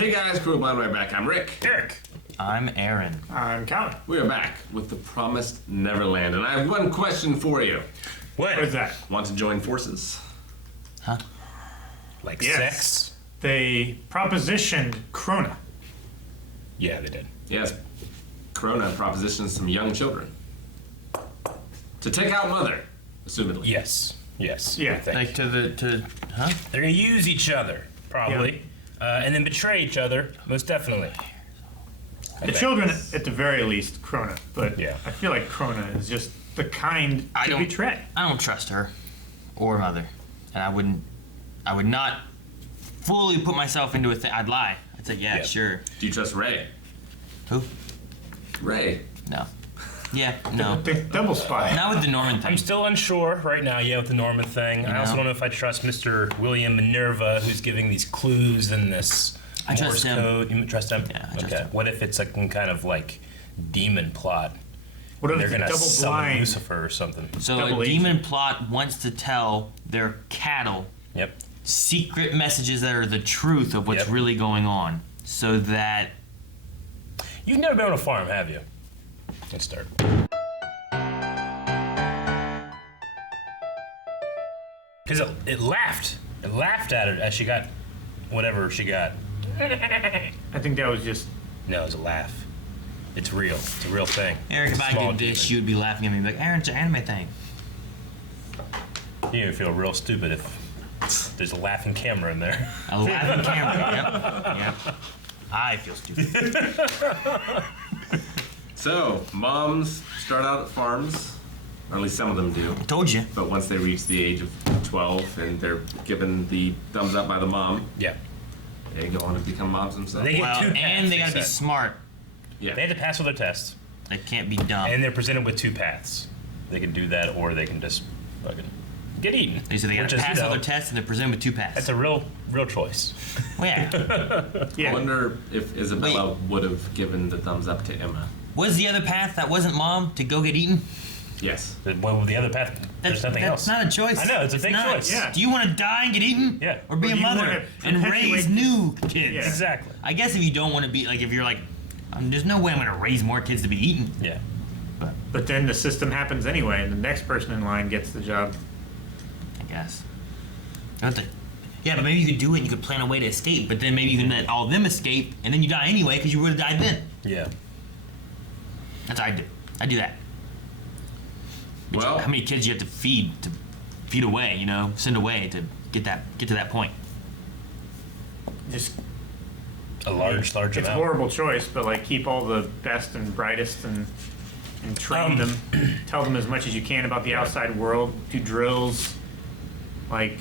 Hey guys, Crew Blind Right Back. I'm Rick. Eric. I'm Aaron. I'm Calvin. We are back with the promised Neverland, and I have one question for you. What? What is that? Want to join forces? Huh? Like Yes. sex? They propositioned Krona. Yeah, they did. Yes. Corona propositions some young children to take out Mother, assumedly. Yes. Yes. Yeah. I think. Like huh? They're gonna use each other, probably, and then betray each other, most definitely. The children, at the very least, Krona. But Yeah. I feel like Krona is just the kind to betray. I don't trust her or Mother, and I would not fully put myself into a thing. I'd lie. I'd say, yeah, Yeah. sure. Do you trust Ray? Who? Ray. No. Yeah, no. The double spy. Not with the Norman thing. I'm still unsure right now, with the Norman thing. I also know? don't know if I trust Mr. William Minerva, who's giving these clues and this I trust Morse him. code. You trust him? Yeah, I trust okay. him. What if it's like some kind of like demon plot? What if They're it's a gonna double summon blind? Lucifer or something. So double a agent. demon plot wants to tell their cattle Yep. secret messages that are the truth of what's Yep. really going on, so that You've never been on a farm, have you? Let's start. Because it laughed. It laughed at her as she got whatever she got. I think that was just. No, it was a laugh. It's real. It's a real thing. Eric, if I Small did this, demon. you would be laughing at me like, Aaron, it's an anime thing. You would feel real stupid if there's a laughing camera in there. A laughing camera. Yep. I feel stupid. So, moms start out at farms, or at least some of them do. I told you. But once they reach the age of 12 and they're given the thumbs up by the mom, Yeah. they go on to become moms themselves. They get Well, two paths, and they gotta be said. smart. Yeah. They have to pass all their tests, They can't be dumb. and they're presented with two paths. They can do that, or they can just fucking get eaten. They said they Which gotta is, pass you all know, their tests and they're presented with two That's passes. a real choice. Well, yeah. I Yeah. wonder if Isabella would have given the thumbs up to Emma. Was the other path that wasn't mom to go get eaten? Yes. Well, the other path, there's nothing that's else. not a choice. I know, it's a big not. choice. Yeah. Do you want to die and get eaten? Yeah. Or be Or a do you mother wanna and perpetuate raise this- new kids? Yeah. Exactly. I guess if you don't want to be, like, if you're like, there's no way I'm going to raise more kids to be eaten. Yeah. But then the system happens anyway, and the next person in line gets the job. I guess. Yeah, but maybe you could do it and you could plan a way to escape, but then maybe you can let all of them escape and then you die anyway because you would have died then. Yeah. That's what I do. I do that. Well, How many kids you have to feed away, send away to get to that point? Just A large it's a amount. horrible choice, but like keep all the best and brightest and train them. Tell them as much as you can about the outside world. Do drills. Like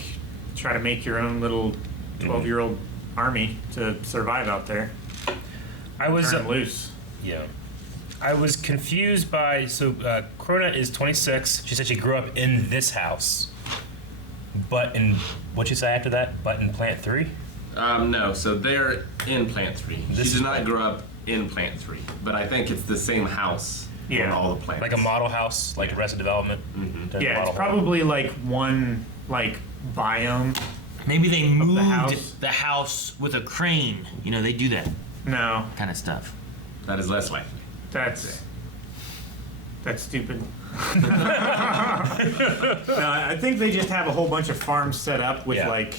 try to make your own little 12-year-old army to survive out there. I was Turn them loose. Yeah. I was confused by, Krona is 26. She said she grew up in this house. But what'd you say after that? But in Plant 3? no. So they're in Plant 3. This She is did not Plant- grow up in Plant 3, but I think it's the same house Yeah. on all the plants. Like a model house, like Arrested Development? There's a Yeah, model it's probably like one biome. Maybe they moved house. the house with a crane. They do that No, kind of stuff. That is less likely. that's stupid. No, I think they just have a whole bunch of farms set up with Yeah. like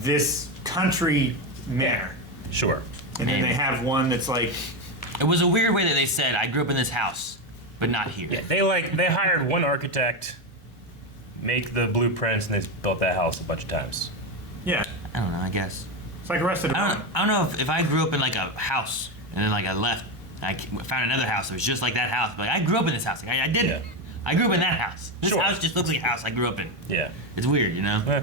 this country manor, Sure. and then Maybe. they have one that's like It was a weird way that they said, I grew up in this house, but not here. Yeah, they hired one architect, make the blueprints, and they built that house a bunch of times. yeah, I don't know, I guess. it's like Arrested Development. I don't know if I grew up in like a house and then like I left and I found another house that was just like that house. But like, I grew up in this house. Like, I didn't. Yeah. I grew up in that house. This Sure. house just looks like a house I grew up in. Yeah. It's weird, Eh, Isn't it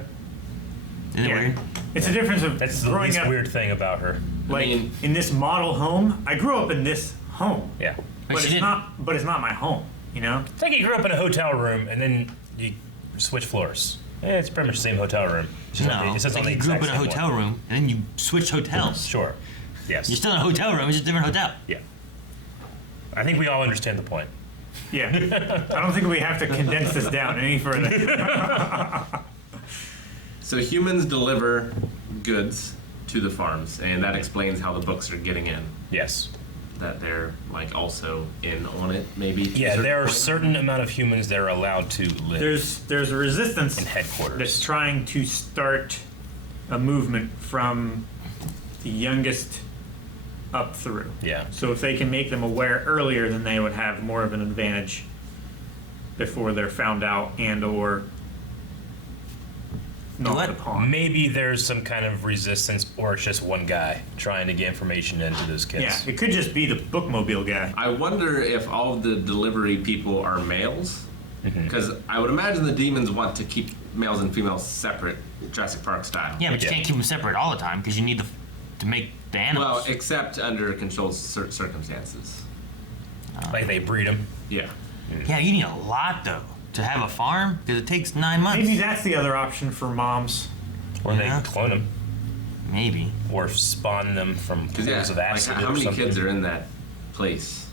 Yeah. weird? It's a difference of That's the growing least up weird thing about her. like mean- in this model home. I grew up in this home, Yeah. But she it's didn't. not. But it's not my home. It's like you grew up in a hotel room and then you switch floors. It's pretty much the same hotel room. It's just No, on the- it's just like on the you grew up in exact a same hotel one. room and then you switched hotels. Sure. Yes. You're still in a hotel room. It's just a different hotel. Yeah. I think we all understand the point. Yeah, I don't think we have to condense this down any further. So humans deliver goods to the farms, and that explains how the books are getting in. Yes. That they're like also in on it, maybe. to a Yeah, certain there are a point. certain amount of humans that are allowed to live There's a resistance in headquarters. that's trying to start a movement from the youngest up through. Yeah. So if they can make them aware earlier, then they would have more of an advantage before they're found out and or knocked What? upon. Maybe there's some kind of resistance, or it's just one guy trying to get information into those kids. Yeah, it could just be the bookmobile guy. I wonder if all of the delivery people are males, Mm-hmm. because I would imagine the demons want to keep males and females separate, Jurassic Park style. Yeah, but you Yeah. can't keep them separate all the time because you need to make the Well, animals. except under controlled circumstances. Like they breed them. Yeah. Yeah, you need a lot though to have a farm because it takes 9 months. Maybe that's the other option for moms. Or Yeah. they clone them. Maybe. Or spawn them from Because pools of like acid how or many something. kids are in that place?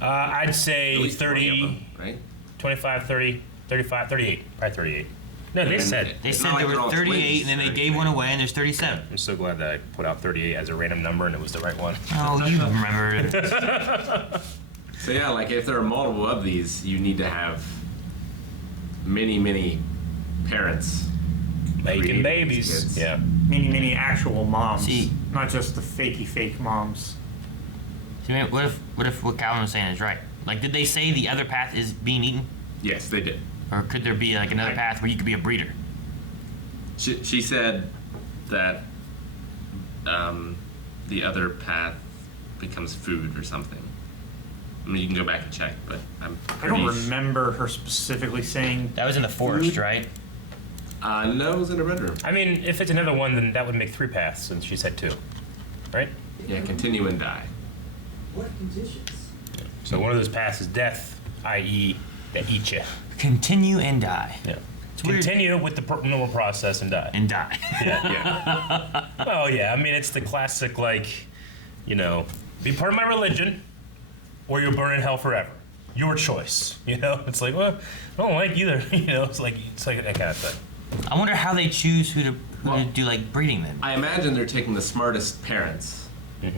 I'd At say least 20 of 30, them, right? 25, 30, 35, 38. Probably 38. No, they And said. They it's said not like there they're were all 38 twins and then or they gave anything. one away and there's 37. I'm so glad that I put out 38 as a random number and it was the right one. Oh, you remember it. So yeah, like if there are multiple of these, you need to have many parents. Making creating these babies. kids. Yeah. Many actual moms. See- Not just the fake moms. See, man, what if what Calvin was saying is right? Like, did they say the other path is being eaten? Yes, they did. Or could there be like another path where you could be a breeder? She said that the other path becomes food or something. I mean, you can go back and check, but I'm I pretty don't remember her specifically saying. That was in the forest, right? No, it was in her bedroom. I mean, if it's another one, then that would make 3 paths, since she said 2. Right? Yeah, continue and die. What conditions? So one of those paths is death, i.e., they eat you. Continue and die. Yeah. weird. Continue with the normal process and die. And die. Yeah. Oh yeah. I mean, it's the classic, like, you know, be part of my religion, or you'll burn in hell forever. Your choice. You know, it's like, well, I don't like either. You know, it's like that kind of thing. I wonder how they choose who to do like breeding then. I imagine they're taking the smartest parents To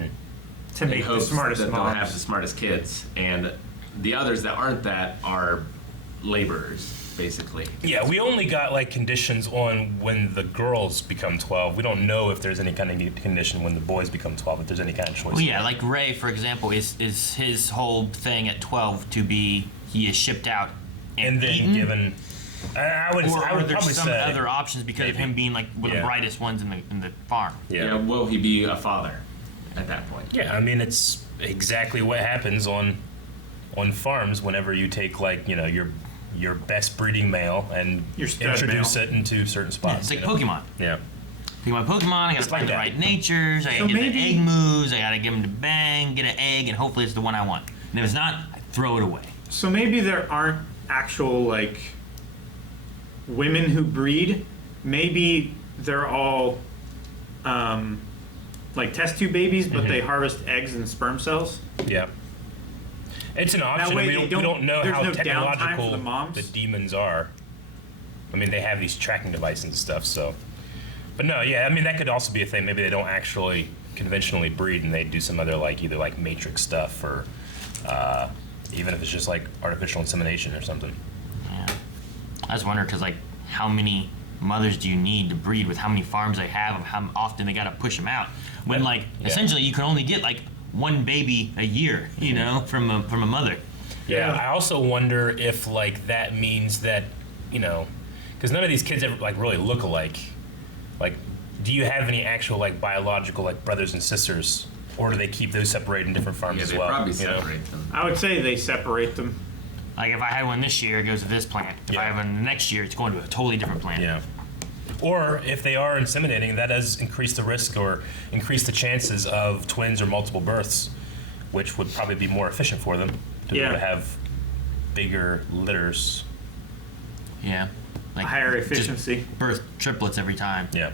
in make the hopes smartest that they'll have the moms. smartest kids, and the others that aren't that are laborers, basically. Yeah, we only got like conditions on when the girls become 12. We don't know if there's any kind of condition when the boys become 12. If there's any kind of choice. Well, yeah, like Ray, for example, is his whole thing at 12 to be he is shipped out And then eaten? given, I would Or are there probably some say other options because of maybe. him being like one of Yeah. the brightest ones in the farm? Yeah, will he be a father at that point? Yeah, I mean it's exactly what happens on farms whenever you take, like, you know, your best breeding male and Your stud introduce male. it into certain spots. Yeah, it's like you know? Pokemon. Yeah. Pick my Pokemon, I gotta Just find like the that. right natures, I gotta So get maybe- the egg moves, I gotta get him to bang, get an egg, and hopefully it's the one I want. And if it's not, I throw it away. So maybe there aren't actual like women who breed. Maybe they're all like test tube babies, but they harvest eggs and sperm cells. Yeah. It's an option. way we, they don't, we don't- don't know there's how no downtime for technological the moms? the demons are. I mean, they have these tracking devices and stuff, so. But no, yeah, I mean, that could also be a thing. Maybe they don't actually conventionally breed and they do some other, like, either like matrix stuff or even if it's just like artificial insemination or something. Yeah. I just wonder, because like, how many mothers do you need to breed with how many farms they have and how often they gotta push them out? When like, Yeah. essentially you can only get like one baby a year, you know, from a mother. Yeah, Yeah. I also wonder if like that means that, you know, because none of these kids ever like really look alike. Like, do you have any actual like biological like brothers and sisters, or do they keep those separated in different farms Yeah, as they well? probably you know? separate them. I would say they separate them. Like if I had one this year, it goes to this plant. If I Yeah. have one the next year, it's going to a totally different plant. Yeah. Or if they are inseminating, that does increase the risk or increase the chances of twins or multiple births, which would probably be more efficient for them to be able Yeah. to have bigger litters. Yeah. Like Higher just efficiency. birth triplets every time. Yeah.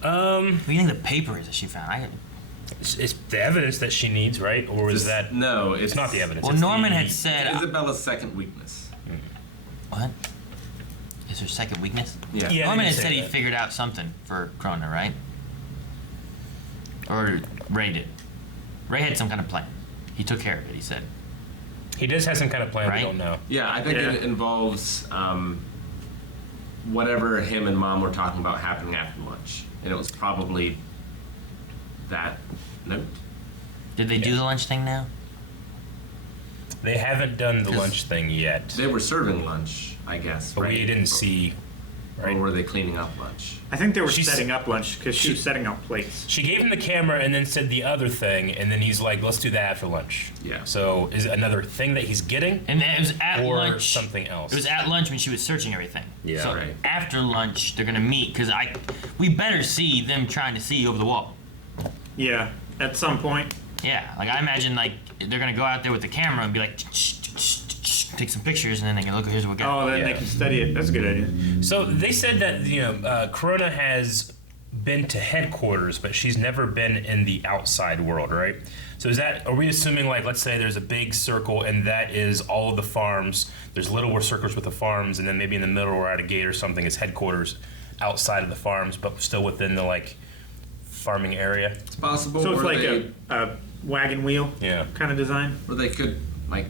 What do you think the paper is that she found? It's the evidence that she needs, right? Or is that? No, It's not the evidence. Well, it's Norman the- had said Isabella's second weakness. what? It's her second weakness. Yeah. Yeah. Norman they had say said he that. figured out something for Krona, right? Or Ray did. Ray had some kind of plan. He took care of it, he said. He does have some kind of plan. Right? We don't know. Yeah, I think Yeah. it involves whatever him and Mom were talking about happening after lunch. And it was probably that note. Did they do the lunch thing now? They haven't done the 'Cause lunch thing yet, They were serving lunch, I guess, but right? we didn't see. Or Right. were they cleaning up lunch? I think they were She's- setting up lunch because she was setting out plates. She gave him the camera and then said the other thing, and then he's like, "Let's do that after lunch." Yeah. So is it another thing that he's getting, And it was at or lunch. something else? It was at lunch when she was searching everything. Yeah. So Right. after lunch, they're gonna meet because we better see them trying to see over the wall. Yeah, at some point. Yeah, like I imagine like they're gonna go out there with the camera and be like, take some pictures, and then they can look. Here's what we got. Oh, then they Yeah. can study it. That's a good idea. So they said that Corona has been to headquarters, but she's never been in the outside world, right? So are we assuming, like, let's say there's a big circle and that is all of the farms. There's little circles with the farms, and then maybe in the middle or at a gate or something is headquarters outside of the farms, but still within the like farming area. It's possible. So it's or like they, a wagon wheel Yeah. kind of design. Or they could, like,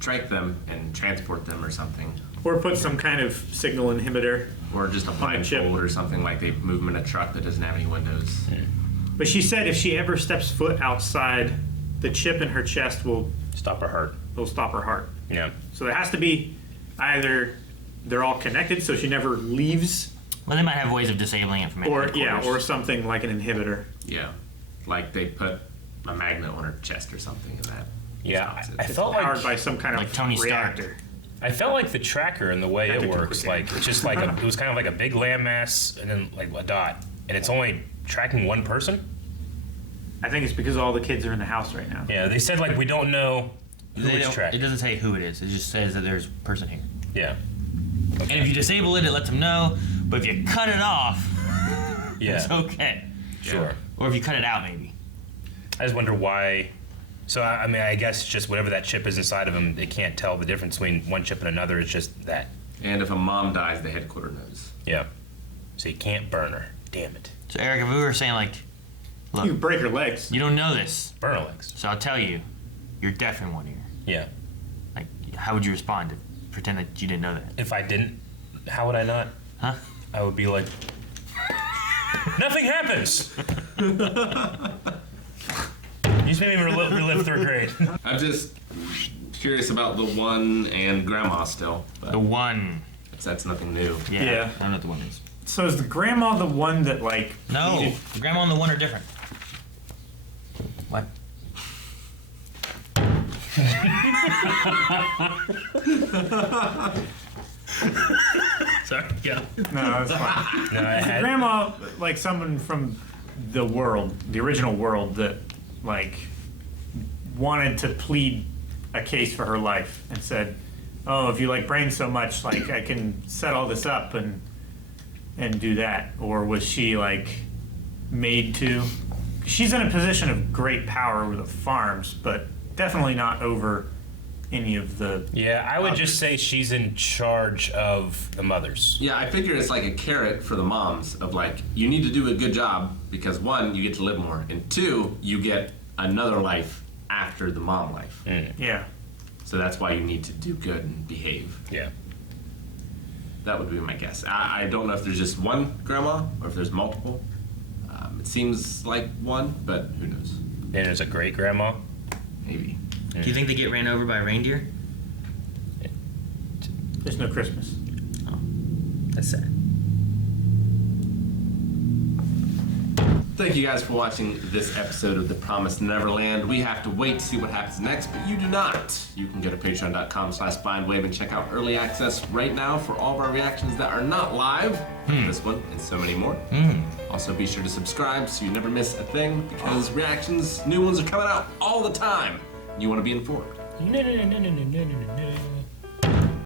trank them and transport them or something. Or put some kind of signal inhibitor. Or just a a chip. blindfold or something, like they move them in a truck that doesn't have any windows. But she said if she ever steps foot outside, the chip in her chest will Stop her heart. stop her heart. Yeah. So there has to be either they're all connected so she never leaves, Well, they might have ways of disabling it from or headquarters. or something like an inhibitor. Yeah. Like they put a magnet on her chest or something in that. Yeah. stops it. I felt Powered like by some kind Like of Tony Stark. reactor. I felt like the tracker and the way Had to it do works, quick like it's just like it was kind of like a big landmass and then like a dot, and it's only tracking one person. I think it's because all the kids are in the house right now. Yeah, they said like we don't know who They it's don't- tracking. It doesn't say who it is. It just says that there's a person here. Yeah, And if you disable it, it lets them know. But if you cut it off, yeah, it's okay. sure. Or if you cut it out, maybe. I just wonder why. So I mean, I guess just whatever that chip is inside of them, they can't tell the difference between one chip and another. It's just that. And if a mom dies, the headquarter knows. Yeah. So you can't burn her. Damn it. So Eric, if we were saying like, You look, can break her legs. you don't know this, Burn her legs. so I'll tell you, you're deaf in one ear. Yeah. Like, how would you respond to pretend that you didn't know that? If I didn't, how would I not? Huh? I would be like, nothing happens. You just made me relive third grade. I'm just curious about the one and grandma still, The but one. that's nothing new. Yeah. Yeah. I don't know what the one is. So is the grandma the one that like? No, needed- the grandma and the one are different. What? Sorry. Yeah. No, that's fine. No, I had. Grandma, like someone from the world, the original world, that like wanted to plead a case for her life and said, "Oh, if you like brains so much, like I can set all this up and do that." Or was she like made to? She's in a position of great power over the farms, but definitely not over any of the. Yeah, I would just say she's in charge of the mothers. Yeah, I figure it's like a carrot for the moms of like, you need to do a good job because one, you get to live more, and two, you get another life after the mom life. Yeah. So that's why you need to do good and behave. Yeah. That would be my guess. I don't know if there's just one grandma or if there's multiple. It seems like one, but who knows? And there's a great grandma. Maybe. Do you think they get ran over by a reindeer? There's no Christmas. That's sad. Thank you guys for watching this episode of The Promised Neverland. We have to wait to see what happens next, but you do not. You can go to patreon.com/blindwave and check out early access right now for all of our reactions that are not live. This one and so many more. Also be sure to subscribe so you never miss a thing because reactions, new ones are coming out all the time. You want to be informed. No.